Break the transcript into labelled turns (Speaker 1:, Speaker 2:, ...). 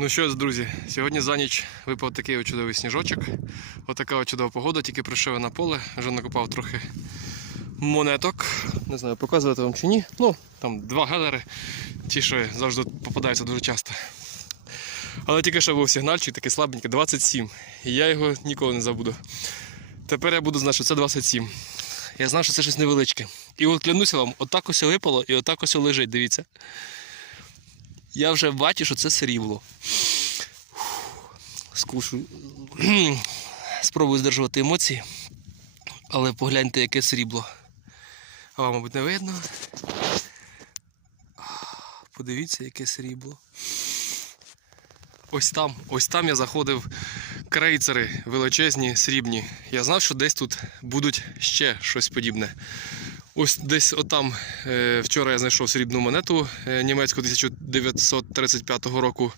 Speaker 1: Ну що друзі, сьогодні за ніч випав такий чудовий сніжочок. Отака от чудова погода, тільки прийшов на поле, вже накопав трохи монеток. Не знаю, показувати вам чи ні. Ну, там два гелери, ті, що завжди попадаються дуже часто. Але тільки що був сигнальчик, такий слабенький, 27. І я його ніколи не забуду. Тепер я буду знати, що це 27. Я знав, що це щось невеличке. І от клянуся вам, отак ось випало і отак ось лежить, дивіться. Я вже бачу, що це срібло. Скушу. Спробую здержувати емоції. Але погляньте, яке срібло. А вам, мабуть, не видно. Подивіться, яке срібло. Ось там, ось там я заходив крейцери величезні, срібні. Я знав, що десь тут будуть ще щось подібне. Ось десь отам е, вчора я знайшов срібну монету е, німецьку 1935 року.